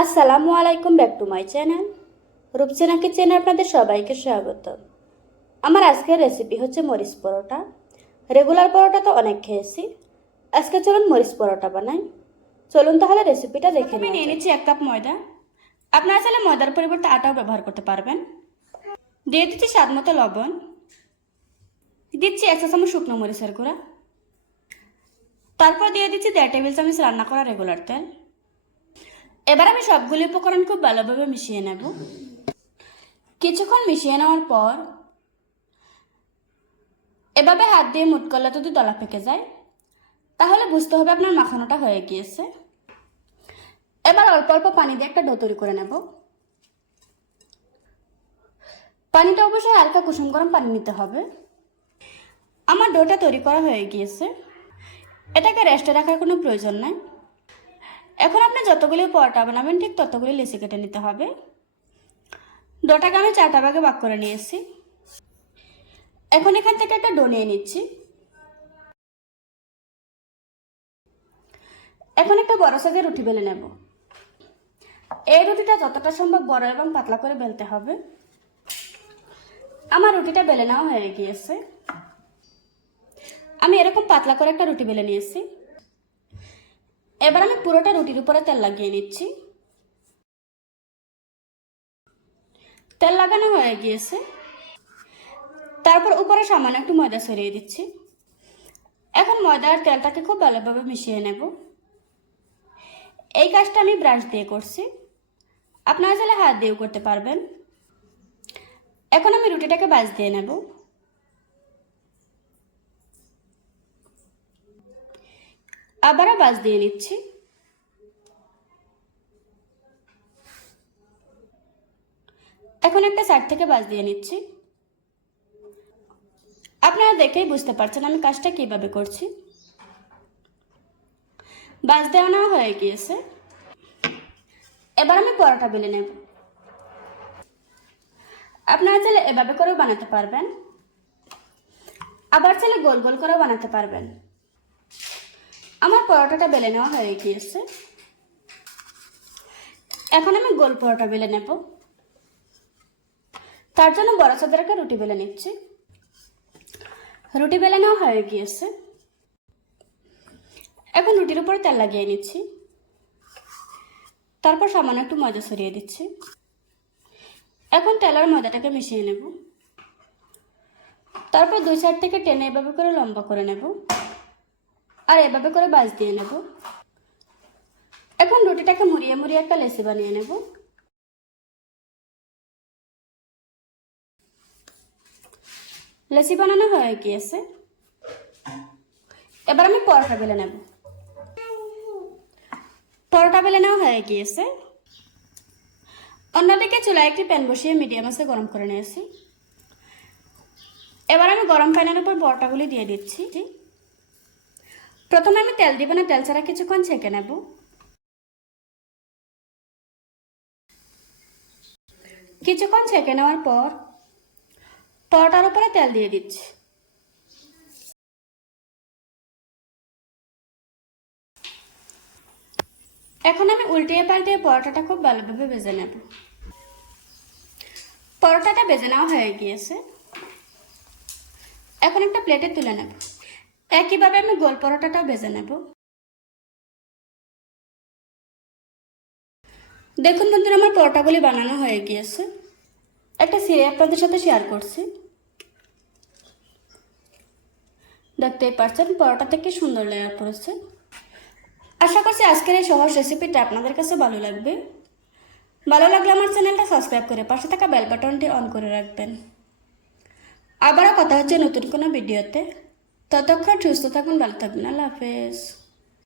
আসসালামু আলাইকুম back to my channel. Rupsena কিচেনে আপনাদের সবাইকে স্বাগত। আমার আজকের রেসিপি হচ্ছে মরিচ পরোটা। রেগুলার পরোটা তো অনেক খেয়েছি। আজকে চলুন মরিচ পরোটা বানাই। চলুন তাহলে রেসিপিটা দেখে আমি নিয়ে নিচ্ছি এক কাপ ময়দা। আপনারা চাইলে ময়দার পরিবর্তে আটাও ব্যবহার করতে পারবেন। দিয়ে দিচ্ছি স্বাদ মতো লবণ। দিচ্ছি এক চা চামচ শুকনো মরিচের গুঁড়া। তারপর দিয়ে দিচ্ছি দেড় টেবিল চামচ রান্না করা রেগুলার তেল। এবার আমি সবগুলি উপকরণ খুব ভালোভাবে মিশিয়ে নেব। কিছুক্ষণ মিশিয়ে নেওয়ার পর এভাবে হাত দিয়ে মুট করলে যদি দলা পেকে যায়। তাহলে বুঝতে হবে আপনার মাখানোটা হয়ে গিয়েছে। এবার অল্প অল্প পানি দিয়ে একটা ডো তৈরি করে নেব। পানিটা অবশ্যই হালকা কুসুম গরম পানি নিতে হবে। আমার ডোটা তৈরি করা হয়ে গিয়েছে। এটাকে রেস্টে রাখার কোনো প্রয়োজন নাই। এখন আপনি যতগুলি পরোটা বানাবেন, ঠিক ততগুলি লেসি কেটে নিতে হবে। ডোটাকে আমি চারটা ভাগে ভাগ করে নিয়েছি। এখন এখান থেকে একটা ডো নিয়ে নিচ্ছি। এখন একটা বড় সাইজের রুটি বেলে নেব। এই রুটিটা যতটা সম্ভব বড় এবং পাতলা করে বেলতে হবে। আমার রুটিটা বেলে নেওয়া হয়ে গিয়েছে। আমি এরকম পাতলা করে একটা রুটি বেলে নিয়েছি। এবার আমি পুরোটা রুটির উপরে তেল লাগিয়ে নিচ্ছি। তেল লাগানো হয়ে গিয়েছে। তারপর উপরে সামান্য একটু ময়দা ছড়িয়ে দিচ্ছি। এখন ময়দা আর তেলটাকে খুব ভালোভাবে মিশিয়ে নেব। এই কাজটা আমি ব্রাশ দিয়ে করছি। আপনারা চাইলে হাত দিয়েও করতে পারবেন। এখন আমি রুটিটাকে বাজ দিয়ে নেব। আবারও বাজ দিয়ে নিচ্ছি। এখন একটা সাইড থেকে বাজ দিয়ে নিচ্ছি। আপনারা দেখেই বুঝতে পারছেন আমি কাজটা কীভাবে করছি। বাজ দেওয়া নেওয়া হয়ে গিয়েছে। এবার আমি পরোটা বেলে নেব। আপনারা চাইলে এভাবে করেও বানাতে পারবেন। আবার চাইলে গোল গোল করেও বানাতে পারবেন। আমার পরোটাটা বেলে নেওয়া হয়ে গিয়েছে। এখন আমি গোল পরোটা বেলে নেব। তার জন্য বড় চাঁদের একটা রুটি বেলে নিচ্ছি। রুটি বেলে নেওয়া হয়ে গিয়েছে। এখন রুটির উপরে তেল লাগিয়ে নিচ্ছি। তারপর সামান্য একটু ময়দা সরিয়ে দিচ্ছি। এখন তেল আর ময়দাটাকে মিশিয়ে নেব। তারপর দুই সাইড থেকে টেনে এভাবে করে লম্বা করে নেব। আর এভাবে করে বাজ দিয়ে নেব। এখন রুটিটাকে মুড়িয়ে মুড়িয়ে একটা লেসি বানিয়ে নেব। লেসি বানানো হয়ে গিয়েছে। এবার আমি পরোটা বেলে নেব। পরোটা বেলে নেওয়া হয়ে গিয়েছে। অন্যদিকে চুলায় একটি প্যান বসিয়ে মিডিয়াম আছে গরম করে নিয়েছি। এবার আমি গরম প্যানের উপর পরোটাগুলি দিয়ে দিচ্ছি। প্রথমে আমি তেল দিব না, তেল ছাড়া কিছুক্ষণ ছেঁকে নেব। কিছুক্ষণ ছেঁকে নেওয়ার পর পরোটার উপরে তেল দিয়ে দিচ্ছি। এখন আমি উল্টিয়ে পাল্টিয়ে পরোটাটা খুব ভালোভাবে ভেজে নেব। পরোটাটা ভেজে নেওয়া হয়ে গিয়েছে। এখন একটা প্লেটে তুলে নেব। একইভাবে আমি গোল পরোটাটাও ভেজে নেব। দেখুন বন্ধুরা, আমার পরোটাগুলি বানানো হয়ে গিয়েছে। একটা সিরে আপনাদের সাথে শেয়ার করছি। দেখতেই পারছেন পরোটা থেকে সুন্দর লেয়ার পড়েছে। আশা করছি আজকের এই সহজ রেসিপিটা আপনাদের কাছে ভালো লাগবে। ভালো লাগলে আমার চ্যানেলটা সাবস্ক্রাইব করে পাশে থাকা বেল বাটনটি অন করে রাখবেন। আবারও কথা হচ্ছে নতুন কোনো ভিডিওতে। ততক্ষণ সুস্থ থাকুন ভালো থাকবেন আল্লাহ হাফেজ।